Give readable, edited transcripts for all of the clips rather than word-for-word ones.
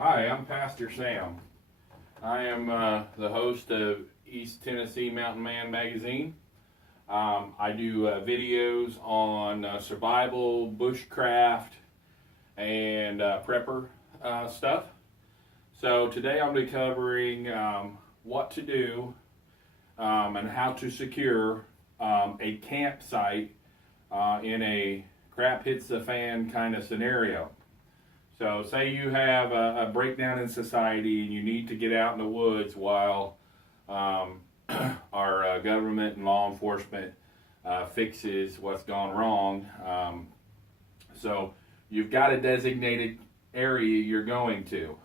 Hi, I'm Pastor Sam. I am the host of East Tennessee Mountain Man magazine. I do videos on survival, bushcraft, and prepper stuff. So today I'm going to be covering what to do and how to secure a campsite in a crap hits the fan kind of scenario. So say you have a breakdown in society and you need to get out in the woods while our government and law enforcement fixes what's gone wrong. So you've got a designated area you're going to.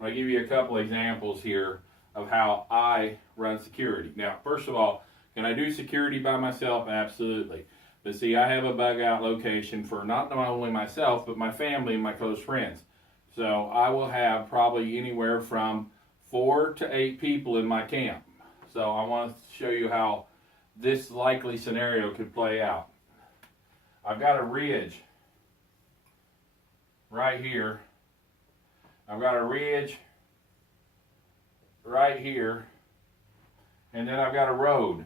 I'll give you a couple examples here of how I run security. Now, first of all, can I do security by myself? Absolutely. But see, I have a bug out location for not only myself, but my family and my close friends. So I will have probably anywhere from 4 to 8 people in my camp. So I want to show you how this likely scenario could play out. I've got a ridge right here. I've got a ridge right here. And then I've got a road.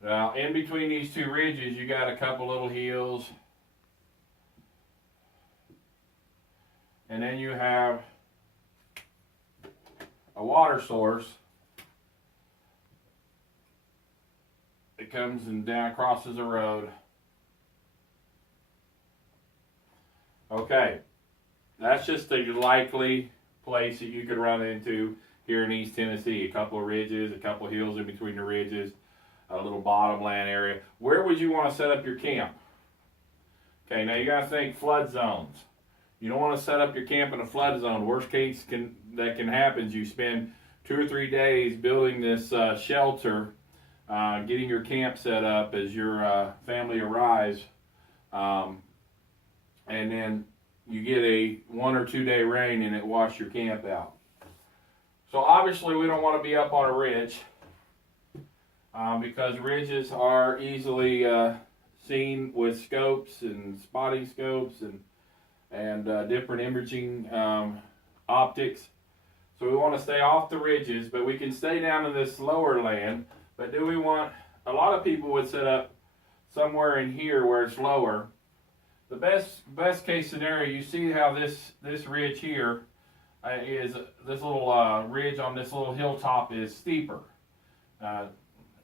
Now, in between these two ridges, you got a couple little hills. And then you have a water source that comes and down crosses the road. Okay, that's just a likely place that you could run into here in East Tennessee. A couple of ridges, a couple of hills in between the ridges, a little bottomland area. Where would you want to set up your camp? Okay, now you got to think flood zones. You don't want to set up your camp in a flood zone. Worst case that can happen is you spend 2 or 3 days building this shelter, getting your camp set up as your family arrives, and then you get a 1 or 2 day rain and it washes your camp out. So obviously we don't want to be up on a ridge. Because ridges are easily seen with scopes and spotting scopes and different imaging optics. So we want to stay off the ridges, but we can stay down in this lower land. But do we want, a lot of people would set up somewhere in here where it's lower. The best case scenario, you see how this ridge here is, this little ridge on this little hilltop is steeper.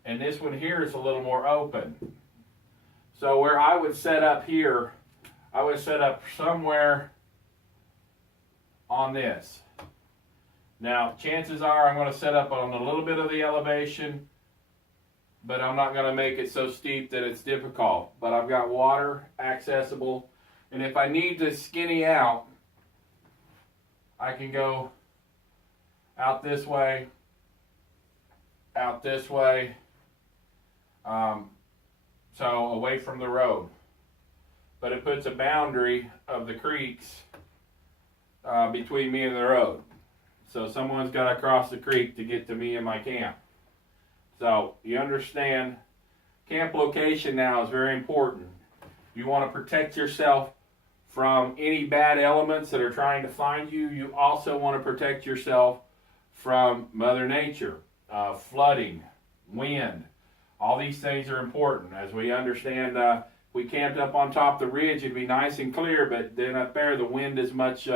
And this one here is a little more open. So where I would set up here, I would set up somewhere on this. Now, chances are I'm going to set up on a little bit of the elevation, but I'm not going to make it so steep that it's difficult. But I've got water accessible, and if I need to skinny out, I can go out this way, so away from the road. But it puts a boundary of the creeks between me and the road. So someone's got to cross the creek to get to me and my camp. So you understand, camp location now is very important. You want to protect yourself from any bad elements that are trying to find you. You also want to protect yourself from Mother Nature, flooding, wind. All these things are important. As we understand, we camped up on top of the ridge, it'd be nice and clear, but then up there the wind is much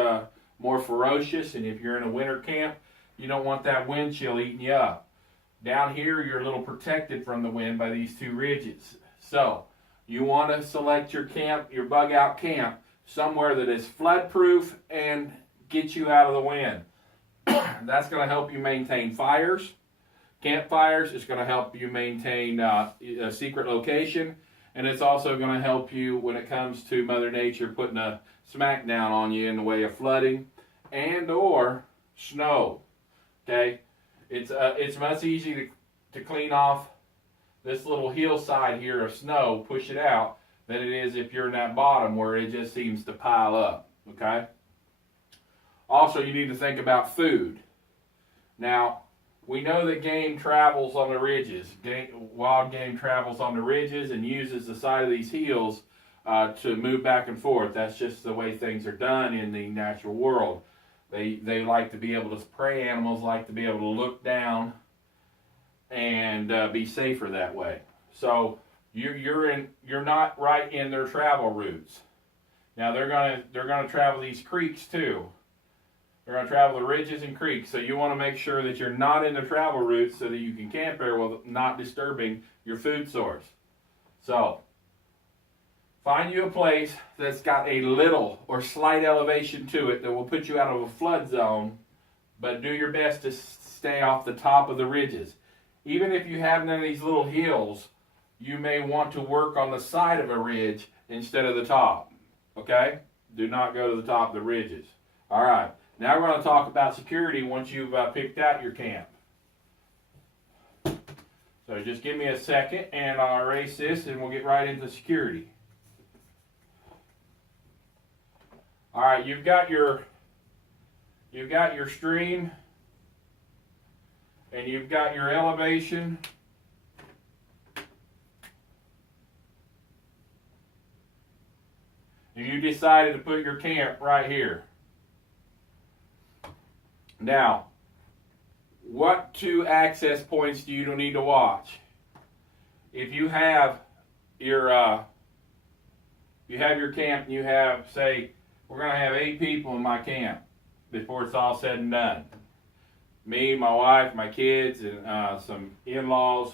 more ferocious, and if you're in a winter camp, you don't want that wind chill eating you up. Down here, you're a little protected from the wind by these two ridges. So, you want to select your camp, your bug out camp, somewhere that is flood proof and get you out of the wind. That's going to help you maintain fires. Campfires. It's going to help you maintain a secret location, and it's also going to help you when it comes to Mother Nature putting a smackdown on you in the way of flooding and or snow. Okay, it's much easier to clean off this little hillside here of snow, push it out, than it is if you're in that bottom where it just seems to pile up. Okay. Also, you need to think about food. Now, we know that game travels on the ridges. Wild game travels on the ridges and uses the side of these hills to move back and forth. That's just the way things are done in the natural world. They like to be able to, prey animals like to be able to look down and be safer that way. So you're not right in their travel routes. Now they're gonna travel these creeks too. They're gonna travel the ridges and creeks. So you want to make sure that you're not in the travel routes so that you can camp there while not disturbing your food source. So find you a place that's got a little or slight elevation to it that will put you out of a flood zone, but do your best to stay off the top of the ridges. Even if you have none of these little hills, you may want to work on the side of a ridge instead of the top. Okay? Do not go to the top of the ridges. All right. Now we're going to talk about security once you've picked out your camp. So just give me a second and I'll erase this and we'll get right into security. All right, you've got your stream and you've got your elevation. And you decided to put your camp right here. Now, what two access points do you need to watch? If you have your camp and you have, say, we're going to have 8 people in my camp before it's all said and done. Me, my wife, my kids, and some in-laws,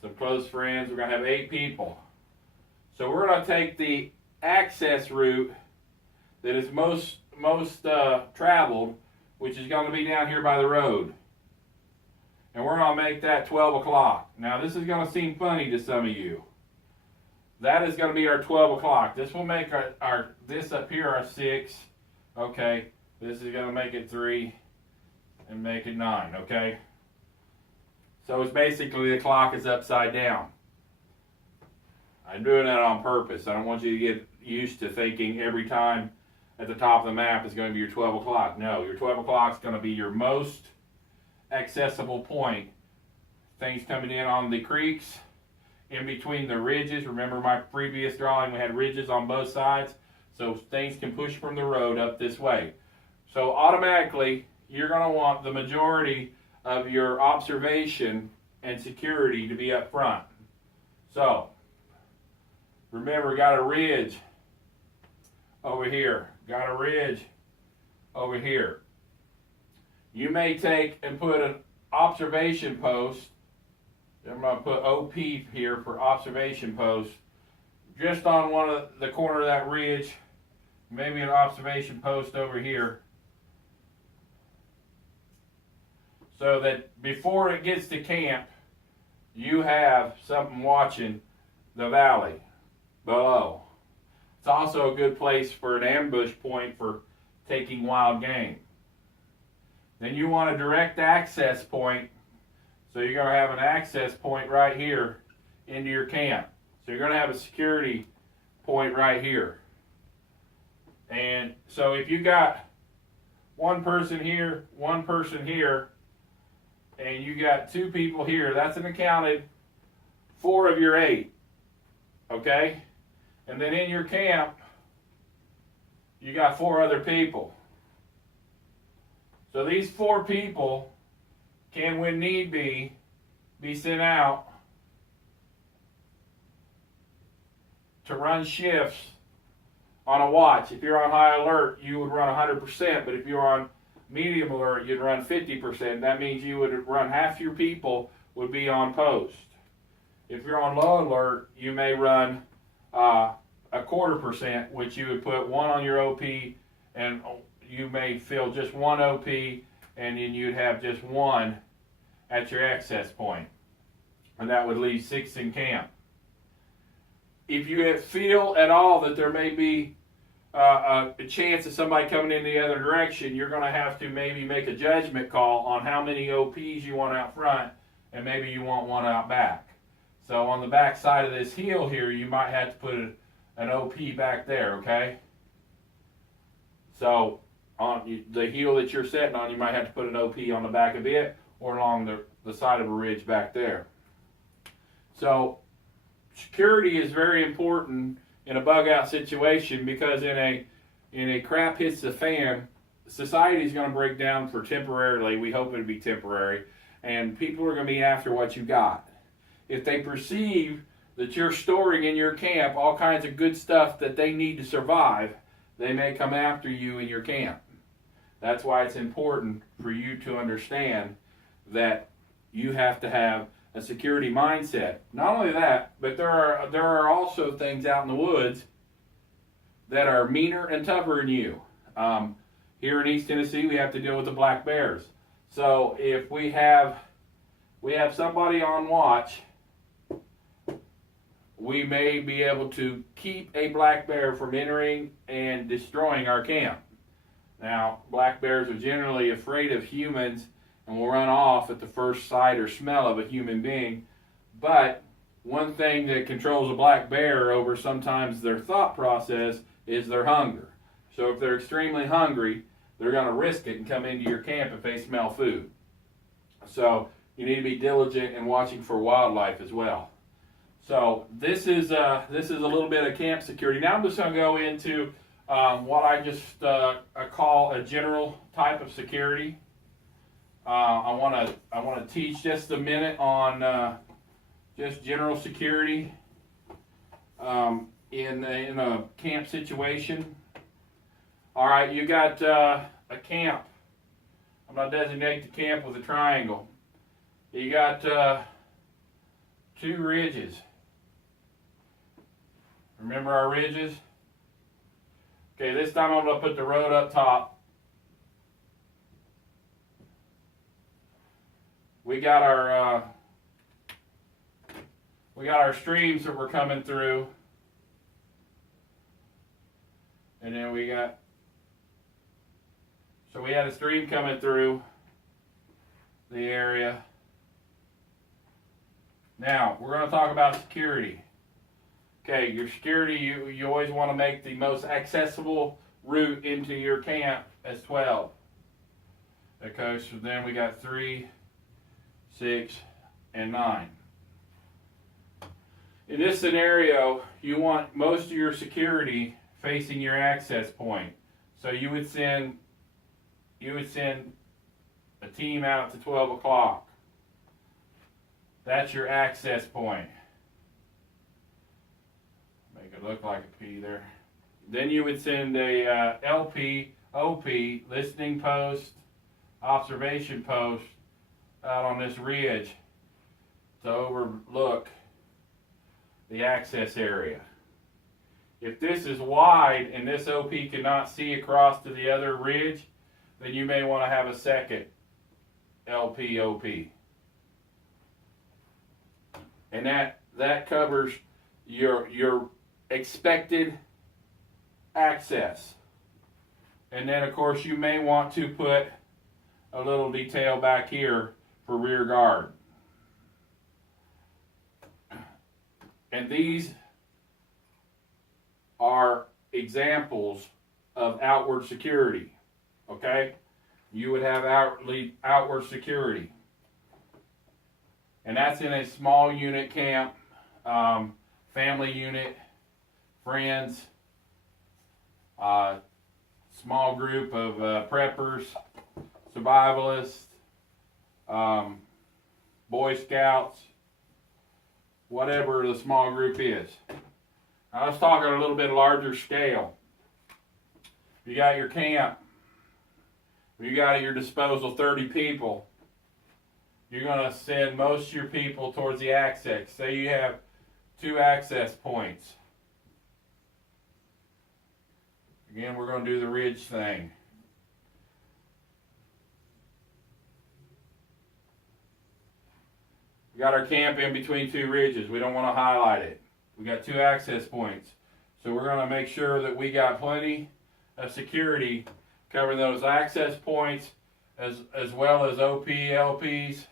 some close friends. We're going to have 8 people. So we're going to take the access route that is most traveled, which is going to be down here by the road. And we're going to make that 12 o'clock. Now this is going to seem funny to some of you. That is going to be our 12 o'clock. This will make our this up here our 6. Okay. This is going to make it 3 and make it 9. Okay. So it's basically the clock is upside down. I'm doing that on purpose. I don't want you to get used to thinking every time at the top of the map is going to be your 12 o'clock. No, your 12 o'clock is going to be your most accessible point. Things coming in on the creeks, in between the ridges. Remember my previous drawing, we had ridges on both sides. So things can push from the road up this way. So automatically, you're going to want the majority of your observation and security to be up front. So, remember, got a ridge over here. Got a ridge over here. You may take and put an observation post. I'm going to put OP here for observation post. Just on one of the corner of that ridge. Maybe an observation post over here. So that before it gets to camp, you have something watching the valley below. It's also a good place for an ambush point for taking wild game. Then you want a direct access point. So you're going to have an access point right here into your camp. So you're going to have a security point right here. And so if you got one person here, and you got 2 people here, that's an accounted 4 of your 8. Okay? And then in your camp, you got 4 other people. So these 4 people can, when need be sent out to run shifts on a watch. If you're on high alert, you would run 100%, but if you're on medium alert, you'd run 50%. That means you would run half your people would be on post. If you're on low alert, you may run a 0.25%, which you would put 1 on your OP, and you may fill just 1 OP, and then you'd have just 1 at your access point. And that would leave 6 in camp. If you feel at all that there may be a chance of somebody coming in the other direction, you're going to have to maybe make a judgment call on how many OPs you want out front, and maybe you want 1 out back. So on the back side of this hill here, you might have to put an OP back there, okay? So on the hill that you're sitting on, you might have to put an OP on the back of it or along the side of a ridge back there. So security is very important in a bug out situation, because in a crap hits the fan, society is going to break down for temporarily. We hope it'll be temporary, and people are going to be after what you got. If they perceive that you're storing in your camp all kinds of good stuff that they need to survive, they may come after you in your camp. That's why it's important for you to understand that you have to have a security mindset. Not only that, but there are also things out in the woods that are meaner and tougher than you. Here in East Tennessee, we have to deal with the black bears. So if we have somebody on watch, we may be able to keep a black bear from entering and destroying our camp. Now, black bears are generally afraid of humans and will run off at the first sight or smell of a human being. But one thing that controls a black bear over sometimes their thought process is their hunger. So if they're extremely hungry, they're going to risk it and come into your camp if they smell food. So you need to be diligent in watching for wildlife as well. So this is a little bit of camp security. Now I'm just going to go into what I just call a general type of security. I want to teach just a minute on just general security in a camp situation. All right, you got a camp. I'm going to designate the camp with a triangle. You got 2 ridges. Remember our ridges? Okay, this time I'm going to put the road up top. We got our streams that we're coming through, and then we had a stream coming through the area. Now we're going to talk about security. Okay, your security, you always want to make the most accessible route into your camp as 12. Okay, so then we got 3, 6, and 9. In this scenario, you want most of your security facing your access point. So you would send a team out to 12 o'clock. That's your access point. Make it look like a P there. Then you would send a LP, OP, listening post, observation post out on this ridge to overlook the access area. If this is wide and this OP cannot see across to the other ridge, then you may want to have a second LP, OP. And that covers your expected access. And then of course you may want to put a little detail back here for rear guard. And these are examples of outward security. Okay? You would have outward security. And that's in a small unit camp, family unit, friends, small group of preppers, survivalists, Boy Scouts, whatever the small group is. Now let's talk on a little bit larger scale. You got your camp. You got at your disposal 30 people. You're going to send most of your people towards the access. Say you have 2 access points. Again, we're going to do the ridge thing. We got our camp in between 2 ridges. We don't want to highlight it. We got 2 access points. So we're going to make sure that we got plenty of security covering those access points as well as OP, LPs,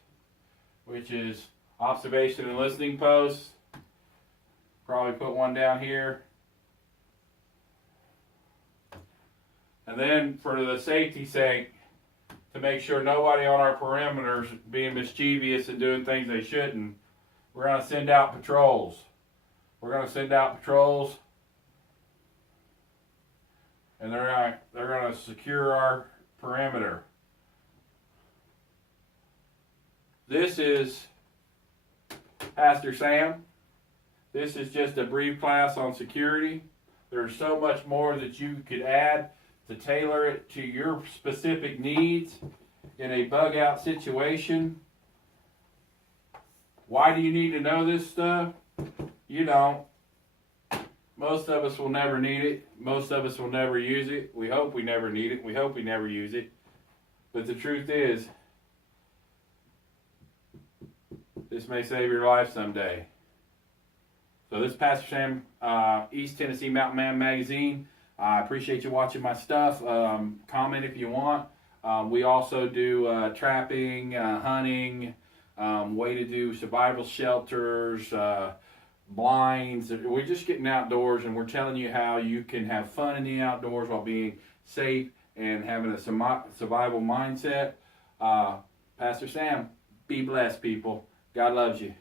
which is observation and listening posts. Probably put one down here. And then for the safety's sake, to make sure nobody on our perimeters being mischievous and doing things they shouldn't, we're going to send out patrols. We're going to send out patrols and they're going to secure our perimeter. This is Pastor Sam. This is just a brief class on security. There's so much more that you could add to tailor it to your specific needs in a bug out situation. Why do you need to know this stuff? You don't. Most of us will never need it. Most of us will never use it. We hope we never need it. We hope we never use it. But the truth is, this may save your life someday. So this is Pastor Sam, East Tennessee Mountain Man Magazine. I appreciate you watching my stuff. Comment if you want. We also do trapping, hunting, way to do survival shelters, blinds. We're just getting outdoors, and we're telling you how you can have fun in the outdoors while being safe and having a survival mindset. Pastor Sam, be blessed, people. God loves you.